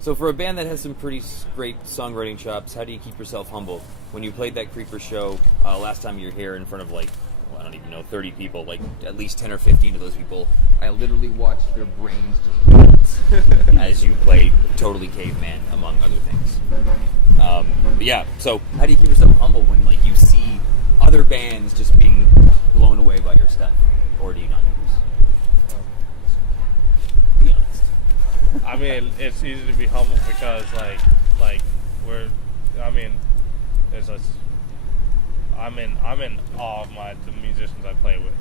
So for a band that has some pretty great songwriting chops, how do you keep yourself humble? When you played that Creeper show last time you were here in front of I don't even know, 30 people, at least 10 or 15 of those people, I literally watched their brains just as you played Totally Caveman, among other things. But yeah, so how do you keep yourself humble when you see other bands just being blown away by your stuff? Or do you not notice? Be honest. I mean, it's easy to be humble because I'm in awe of the musicians I play with,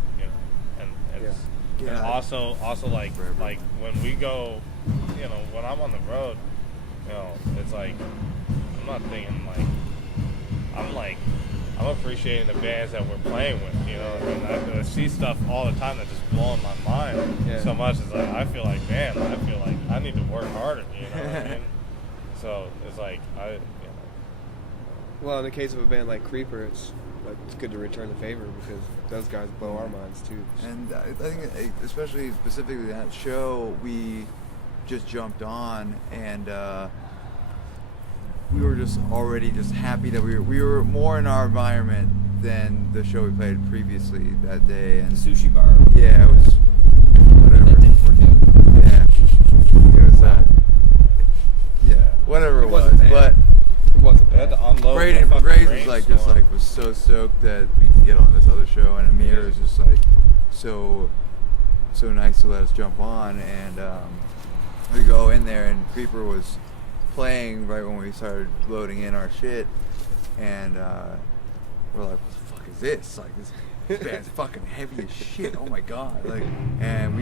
and it's and also when we go, when I'm on the road, it's I'm not thinking I'm appreciating the bands that we're playing with, and I see stuff all the time that just blowing my mind so much. It's I feel like, man, I need to work harder, you know what I mean? So it's Well, in the case of a band like Creeper, it's good to return the favor because those guys blow our minds too. And I think, especially specifically that show, we just jumped on, and we were just already just happy that we were more in our environment than the show we played previously that day. And Sushi bar. Yeah, it was whatever. That didn't work out. Yeah, it was whatever it was, but. It wasn't bad. Braden was so stoked that we can get on this other show, and Amir is just so nice to let us jump on, and we go in there, and Creeper was playing right when we started loading in our shit, and we're like, what the fuck is this? This band's fucking heavy as shit. Oh my god! And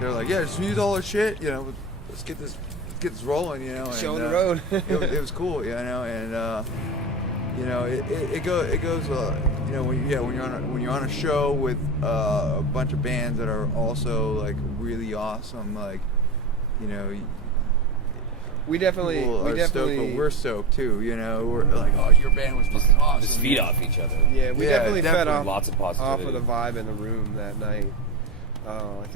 they're like, yeah, just use all our shit. Let's get this rolling, and, show on the road. it was cool, and it goes when you're on a show with a bunch of bands that are also really awesome, we definitely stoked, but we're stoked too, we're like, oh, your band was fucking awesome. Just feed off each other. Yeah, we definitely fed off lots of positivity. off of the vibe in the room that night. I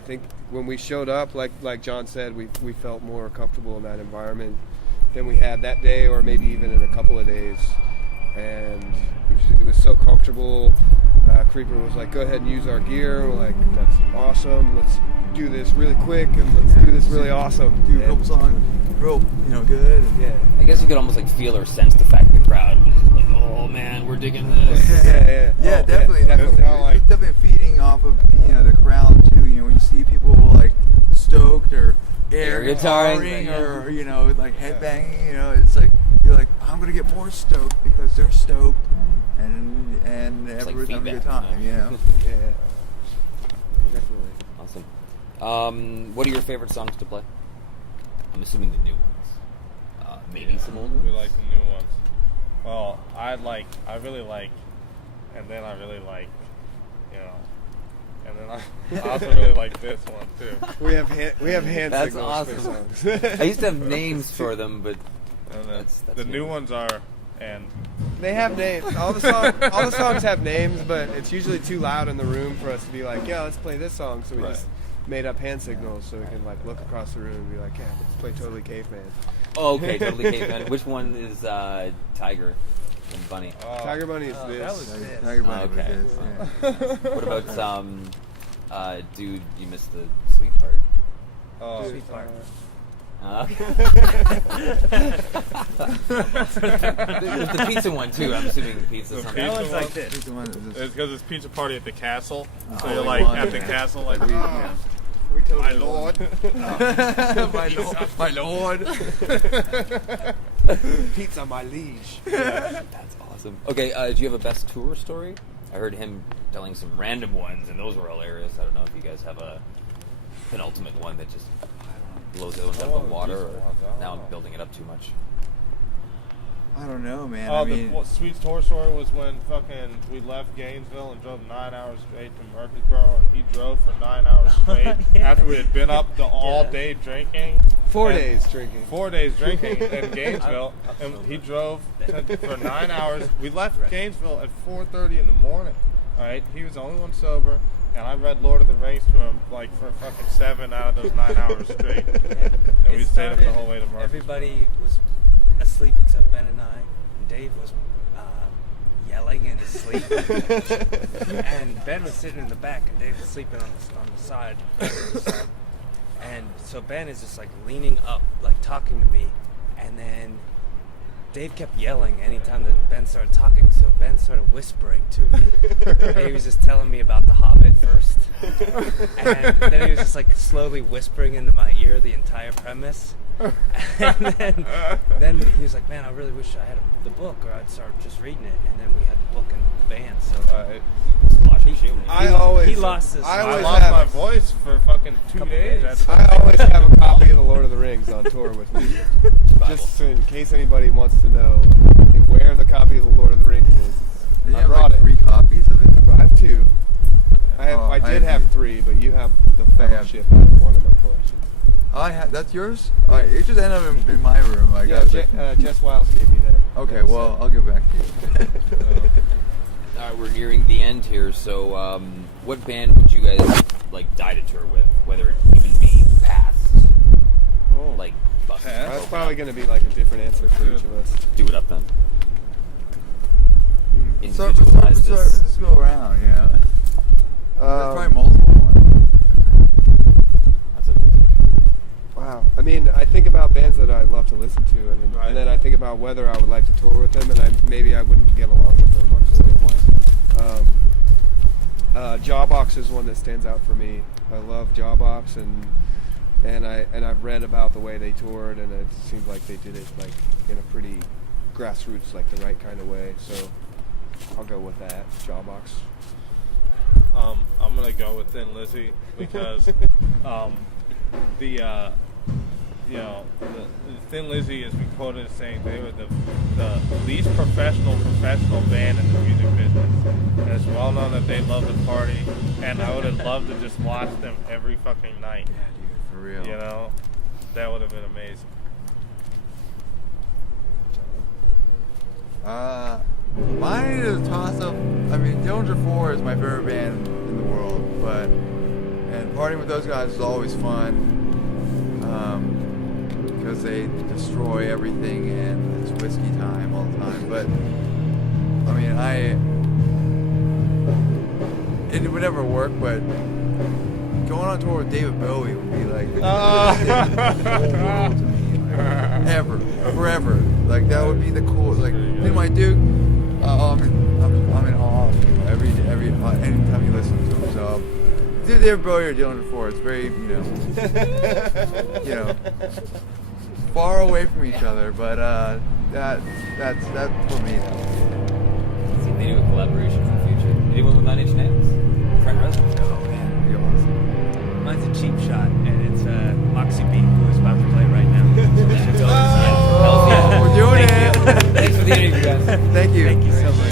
think when we showed up, like John said, we felt more comfortable in that environment than we had that day, or maybe even in a couple of days. And it was so comfortable. Creeper was like, go ahead and use our gear. We're like, that's awesome. Let's do this really quick, and let's do this really awesome. Do a couple songs real, good. Yeah. I guess you could almost feel or sense the fact the crowd was just like, oh man, we're digging this. Yeah, definitely. Definitely. It's definitely feeding off of the crowd too. When you see people stoked or air guitaring or headbanging, it's you're like, I'm gonna get more stoked because they're stoked, and everyone's having a good time. Yeah. Definitely. Awesome. What are your favorite songs to play? I'm assuming the new ones. Maybe some old ones? We like the new ones. Well, I really like, and then I really like, and then I also really like this one too. We have hand That's signals awesome. for songs. I used to have names for them, but that's the new ones are, and they have names. All the songs have names, but it's usually too loud in the room for us to be like, yeah, let's play this song. So we just made up hand signals so we can look across the room and be like, yeah, let's play Totally Caveman. Oh, okay, Totally Caveman. Which one is Tiger and Bunny? Tiger Bunny is this. That was this. Tiger Bunny was this. Yeah. What about dude? You missed the sweet part. Oh, Sweet part. There's the pizza one too. I'm assuming the pizza. The Something. pizza one's like this. It's because it's pizza party at the castle. So Oh, you're we won. at the castle, We totally my lord. my lord. Pizza, my liege. That's awesome. Okay, do you have a best tour story? I heard him telling some random ones, and those were hilarious. I don't know if you guys have a penultimate one that just blows it out of the water, or now I'm building it up too much. I don't know, man. The sweet tour story was when we left Gainesville and drove 9 hours straight to Murfreesboro, and he drove for 9 hours straight after we had been up all day drinking. 4 days drinking. 4 days drinking in Gainesville, and he drove for 9 hours. We left Gainesville at 4:30 in the morning. All right, he was the only one sober, and I read Lord of the Rings to him for fucking 7 out of those 9 hours straight. And we stayed up the whole way to Murphy. Everybody was asleep except Ben and I. And Dave was yelling in his sleep. And Ben was sitting in the back, and Dave was sleeping on the side. And so Ben is just like leaning up, like talking to me, and then Dave kept yelling anytime that Ben started talking, so Ben started whispering to me. And he was just telling me about The Hobbit first. And then he was just like slowly whispering into my ear the entire premise. And then he was like, man, I really wish I had the book, or I'd start just reading it. And then we had the book in the van, so... he lost his... I lost my voice for fucking 2 days. I always have a copy of The Lord of the Rings on tour with me. Just in case anybody wants to know where the copy of The Lord of the Rings is. I brought like it. 3 copies of it? I have 2. I did have 3, but you have the Fellowship out of one of my collections. That's yours? Alright, it just ended up in my room. Like, Jess Wiles gave me that. Okay, well, I'll give back to you. All right, we're nearing the end here. So, what band would you guys like die to tour with? Whether it even be past, like Buster. That's probably going to be like a different answer for each of us. Do it up then. Let's go around. You know, there's probably multiple ones. That's a good one. Wow. I mean, I think about bands that I love to listen to, and then I think about whether I would like to tour with them, and maybe I wouldn't get along with them on tour. Jawbox is one that stands out for me. I love Jawbox, and I've read about the way they toured, and it seems like they did it like in a pretty grassroots, like the right kind of way. So I'll go with that. Jawbox. I'm gonna go with Thin Lizzy because the Thin Lizzy has been quoted as saying they were the least professional band in the music business. And it's well known that they love to party, and I would have loved to just watch them every fucking night. Yeah, dude, for real. You know, that would have been amazing. Mine is a toss-up. I mean, Dillinger 4 is my favorite band in the world, and partying with those guys is always fun. Because they destroy everything and it's whiskey time all the time. But I mean, it would never work. But going on tour with David Bowie would be like the whole world to me, like, forever. Like that would be the coolest. Like, my Duke. I'm in awe of him every anytime you listen to him. So. Do David Bowie or Dillinger 4? It's very, far away from each other, but that's for me. See if they do a collaboration in the future. Anyone with 9 Inch Nails? Trent Reznor? Oh man, it'd be awesome. Mine's a cheap shot, and it's Moxie B, who is about to play right now. We're doing it. Thanks for the interview, guys. Thank you. Thank you so much.